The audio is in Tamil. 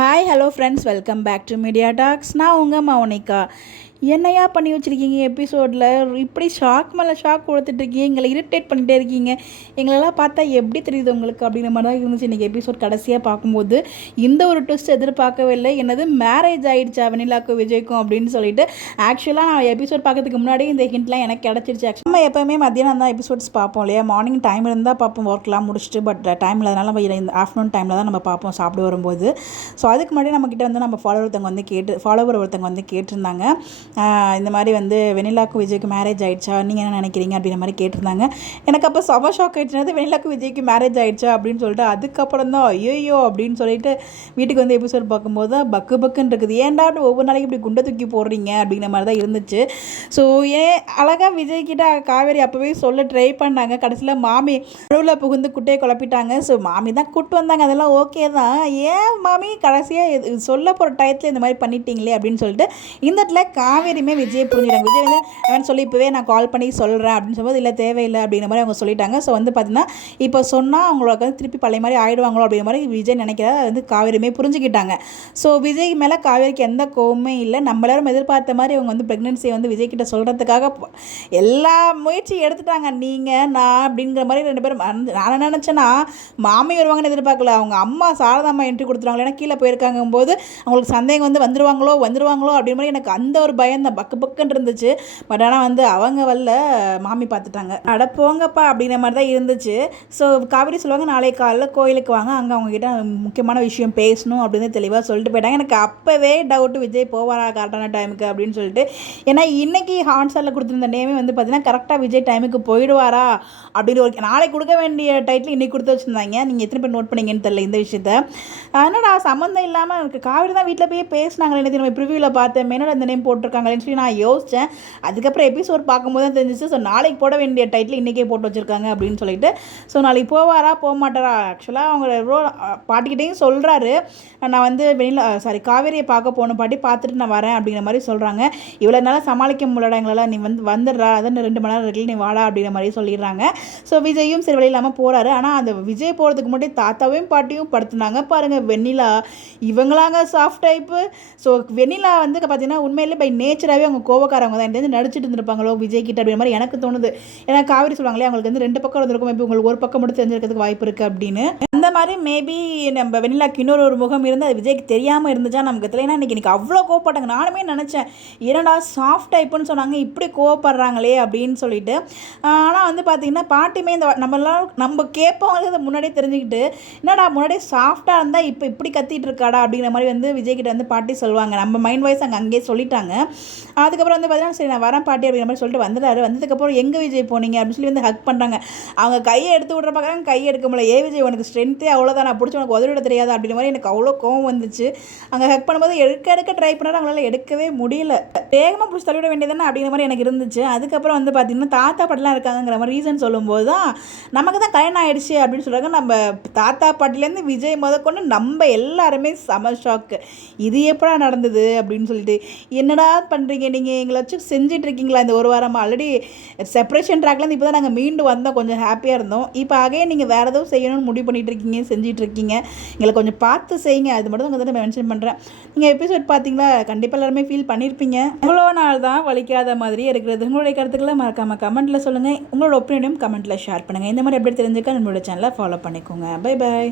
Hi hello friends, welcome back to media talks. நான் உங்கள் மௌனிகா. என்னையா பண்ணி வச்சுருக்கீங்க எபிசோடில்? இப்படி ஷாக் மேலே ஷாக் கொடுத்துட்ருக்கீங்க, எங்களை இரிட்டேட் பண்ணிகிட்டே இருக்கீங்க. எங்களெல்லாம் பார்த்தா எப்படி தெரியுது உங்களுக்கு அப்படிங்கிற மாதிரி தான் இருந்துச்சு இன்றைக்கி எபிசோட் கடைசியாக பார்க்கும்போது. இந்த ஒரு ட்விஸ்ட் எதிர்பார்க்கவே இல்லை. என்னது மேரேஜ் ஆகிடுச்சா வெண்ணிலாக்கும் விஜய்க்கும் அப்படின்னு சொல்லிட்டு. ஆக்சுவலாக நான் எபிசோட் பார்க்கறதுக்கு முன்னாடி இந்த ஹிண்ட்லாம் எனக்கு கிடச்சிருச்சு. நம்ம எப்போவுமே மத்தியானம் தான் எபிசோட்ஸ் பார்ப்போம் இல்லையா? மார்னிங் டைம் இருந்தால் பார்ப்போம், ஒர்க்லாம் முடிச்சுட்டு. பட் டைம் இல்லாதனால நம்ம இந்த ஆஃப்டர்நூன் டைமில் தான் நம்ம பார்ப்போம் சாப்பிட வரும்போது. ஸோ அதுக்கு முன்னாடி நம்மக்கிட்ட வந்து நம்ம ஃபாலோவர் ஒருத்தவங்க வந்து கேட்டிருந்தாங்க, இந்த மாதிரி வந்து வெண்ணிலாக்கும் விஜய்க்கு மேரேஜ் ஆகிடுச்சா, நீங்கள் என்ன நினைக்கிறீங்க அப்படிங்கிற மாதிரி கேட்டிருந்தாங்க. எனக்கு அப்போ செம ஷாக் ஆகிடுச்சுனது, வெண்ணிலாக்கும் விஜய்க்கு மேரேஜ் ஆகிடுச்சா அப்படின்னு சொல்லிட்டு. அதுக்கப்புறம் தான் ஐயோ அப்படின்னு சொல்லிட்டு வீட்டுக்கு வந்து எபிசோட் பார்க்கும்போது தான் பக்குன்னு இருக்குது. ஏன்டா ஒவ்வொரு நாளைக்கு இப்படி குண்டை தூக்கி போடுறீங்க அப்படிங்கிற மாதிரி தான் இருந்துச்சு. ஸோ அழகாக விஜய்கிட்ட காவேரி அப்போவே சொல்ல ட்ரை பண்ணாங்க. கடைசியில் மாமி நடுவில் புகுந்து குட்டையை குழப்பிட்டாங்க. ஸோ மாமி தான் கூப்பிட்டு வந்தாங்க, அதெல்லாம் ஓகே தான். ஏன் மாமி கடைசியாக சொல்ல போகிற டயத்தில் இந்த மாதிரி பண்ணிட்டீங்களே அப்படின்னு சொல்லிட்டு இந்த இடத்துல காவேரியுமே விஜயை புரிஞ்சுட்டாங்க. விஜய் வந்து அவன் சொல்லி இப்போவே நான் கால் பண்ணி சொல்கிறேன் அப்படின்னு சொல்லும்போது இல்லை தேவையில்லை அப்படிங்கிற மாதிரி அவங்க சொல்லிட்டாங்க. ஸோ வந்து பார்த்தீங்கன்னா இப்போ சொன்னால் அவங்களுக்கு வந்து திருப்பி பழைய மாதிரி ஆகிடுவாங்களோ அப்படிங்கிற மாதிரி விஜய் நினைக்கிறத வந்து காவேரியுமே புரிஞ்சுக்கிட்டாங்க. ஸோ விஜய் மேலே காவேரிக்கு எந்த கோவமே இல்லை. நம்ம எல்லாரும் எதிர்பார்த்த மாதிரி அவங்க வந்து ப்ரெக்னென்சியை வந்து விஜய் கிட்ட சொல்கிறதுக்காக எல்லா முயற்சியும் எடுத்துட்டாங்க. நீங்கள் நான் அப்படிங்கிற மாதிரி ரெண்டு பேரும். நான் நினச்சேன்னா மாமி வருவாங்கன்னு எதிர்பார்க்கல. அவங்க அம்மா சாரதாம்மா என்ட்ரி கொடுத்துருவாங்களோ, ஏன்னா கீழே போயிருக்காங்க போது அவங்களுக்கு சந்தேகம் வந்து வந்துருவாங்களோ அப்படிங்கிற மாதிரி எனக்கு அந்த ஒரு பயம் தான் பக்குன்னு இருந்துச்சு. பட் ஆனால் வந்து அவங்க வரல, மாமி பார்த்துட்டாங்க. அட போங்கப்பா அப்படிங்கிற மாதிரி தான் இருந்துச்சு. ஸோ காவேரி சொல்லுவாங்க நாளைக்கு காலையில் கோயிலுக்கு வாங்க, அங்கே அவங்ககிட்ட முக்கியமான விஷயம் பேசணும் அப்படின்னு தெளிவாக சொல்லிட்டு போயிட்டாங்க. எனக்கு அப்போவே டவுட்டு விஜய் போவாரா கரெக்டான டைமுக்கு அப்படின்னு சொல்லிட்டு. ஏன்னா இன்றைக்கி ஹாட்ஸ்டாரில் கொடுத்துருந்த நேமே வந்து பார்த்தீங்கன்னா கரெக்டாக விஜய் டைமுக்கு போயிடுவாரா அப்படின்னு ஒரு நாளைக்கு கொடுக்க வேண்டிய டைட்டில் இன்றைக்கி கொடுத்து வச்சுருந்தாங்க. நீங்கள் எத்தனை பேர் நோட் பண்ணீங்கன்னு தெரியல இந்த விஷயத்த. ஆனால் நான் சம்மந்தம் இல்லாமல் எனக்கு காவேரி தான் வீட்டில் போய் பேசினாங்களே, நம்ம ப்ரிவியூவில் பார்த்தேன் மேனோட இந்த நேம் போட்டிருக்காங்களேன்னு சொல்லி நான் யோசித்தேன். அதுக்கப்புறம் எபிசோட் பார்க்கும்போது தான் தெரிஞ்சிச்சு. ஸோ நாளைக்கு போட வேண்டிய டைட்டில் இன்றைக்கே போட்டு வச்சுருக்காங்க அப்படின்னு சொல்லிட்டு. ஸோ நாளைக்கு போவாரா போக மாட்டாரா? ஆக்சுவலாக அவங்க பாட்டிக்கிட்டையும் சொல்கிறாரு, நான் வந்து காவேரியை பார்க்க போகணும் பாட்டி, பார்த்துட்டு நான் வரேன் அப்படிங்கிற மாதிரி சொல்கிறாங்க. இவ்வளோ நாளாக சமாளிக்க முடியல எங்களால், நீ வந்துடுறா, அதான் 2 மணி நேரம் இருக்குல்ல, நீ வாடா அப்படிங்கிற மாதிரி சொல்லிடுறாங்க. ஸோ விஜயும் சரி வழி இல்லாமல் போகிறாரு. ஆனால் அந்த விஜய் போகிறதுக்கு முன்னாடி தாத்தாவையும் பாட்டியும் படுத்துனாங்க பாருங்கள். வெண்ணிலா இவங்களாங்க சாஃப்ட் டைப்பு. ஸோ வெண்ணிலா வந்து பார்த்தீங்கன்னா உண்மையிலே பை நேச்சராகவே அவங்க கோவக்காரவங்க தான். இந்த நடிச்சிட்டு இருந்திருப்பாங்களோ விஜய் கிட்ட அப்படிங்கிற மாதிரி எனக்கு தோணுது. ஏன்னா காவேரி சொல்லுவாங்களே அவங்களுக்கு வந்து 2 பக்கம் இருந்திருக்கும், மேபி உங்களுக்கு ஒரு பக்கம் மட்டும் தெரிஞ்சிருக்கிறதுக்கு வாய்ப்பு இருக்குது அப்படின்னு. அந்த மாதிரி மேபி நம்ம வெண்ணிலாக்கு இன்னொரு முகம் இருந்து அது விஜய்க்கு தெரியாமல் இருந்துச்சா நமக்கு தெரியல. ஏன்னா இன்றைக்கி அவ்வளோ கோவப்பட்டாங்க. நானுமே நினச்சேன் என்னடா சாஃப்ட் டைப்புன்னு சொன்னாங்க, இப்படி கோவப்படுறாங்களே அப்படின்னு சொல்லிட்டு. ஆனால் வந்து பார்த்திங்கன்னா பாட்டியுமே இந்த நம்ம கேட்பவங்களுக்கு அதை முன்னாடியே தெரிஞ்சுக்கிட்டு என்னடா முன்னாடியே சாஃப்டாக இருந்தால் இப்போ இப்படி கத்திட்டு இருக்காடா அப்படிங்கிற மாதிரி வந்து விஜய்கிட்ட வந்து பாட்டி சொல்லுவாங்க. நம்ம மைண்ட் வாய்ஸ் அங்கேயே சொல்லிட்டாங்க. அதுக்கப்புறம் வந்து பார்த்தீங்கன்னா சரி நான் வரேன் பாட்டி அப்படிங்கிற மாதிரி சொல்லிட்டு வந்துட்டாரு. வந்ததுக்கப்புறம் எங்கே விஜய் போனீங்க அப்படின்னு சொல்லி வந்து ஹக் பண்ணுறாங்க. அவங்க கையை எடுத்து விட்ற பார்க்குறாங்க, கையை எடுக்க முடியல. விஜய் உனக்கு ஸ்ட்ரென்த்தே அவ்வளோதான், நான் பிடிச்சி உனக்கு உதவிட தெரியாது அப்படிங்கிற மாதிரி எனக்கு அவ்வளோ கோவம் வந்துச்சு. அங்கே ஹக் பண்ணும்போது எடுக்க ட்ரை பண்ணாலும் அவங்களால எடுக்கவே முடியல. வேகமாக பிடிச்சி தள்ளிவிட வேண்டியதானே அப்படிங்கிற மாதிரி எனக்கு இருந்துச்சு. அதுக்கப்புறம் வந்து பார்த்தீங்கன்னா தாத்தா பாட்டிலாம் இருக்காங்கிற மாதிரி ரீசன் சொல்லும்போது தான் நமக்கு தான் கல்யாணம் ஆகிடுச்சு அப்படின்னு சொல்கிறாங்க. நம்ம தாத்தா பாட்டிலேருந்து விஜய் முதற்கொண்டு நம்ம எல்லாருமே செம ஷாக்கு. இது எப்படா நடந்தது அப்படின்னு சொல்லிட்டு. என்னடா பண்ணுறீங்க நீங்கள், எங்களை வச்சு செஞ்சிட்ருக்கீங்களா இந்த ஒரு வாரமாக? ஆல்ரெடி செப்பரேஷன் ட்ராக்லேருந்து இப்போ தான் நாங்கள் மீண்டு வந்தோம், கொஞ்சம் ஹாப்பியாக இருந்தோம். இப்போ நீங்கள் வேறு எதுவும் செய்யணும்னு முடிவு பண்ணிகிட்ருக்கீங்க, செஞ்சிட்ருக்கீங்க. எங்களை கொஞ்சம் பார்த்து செய்யுங்க, அது மட்டும் தான் உங்கள் மென்ஷன் பண்ணுறேன். நீங்கள் எபிசோட் பார்த்தீங்களா, கண்டிப்பாக எல்லாருமே ஃபீல் பண்ணியிருப்பீங்க. இவ்வளோ நாள் தான் வலிக்காத மாதிரியே இருக்கிறது. உங்களுடைய கருத்துக்களை மறக்காமல் கமெண்ட்டில் சொல்லுங்கள். உங்களோட ஒப்பீனியனையும் கமெண்ட்டில் ஷேர் பண்ணுங்கள். இந்த மாதிரி எப்படி தெரிஞ்சுக்க நம்மளோட சேனலை ஃபாலோ பண்ணிக்கோங்க. Bye bye.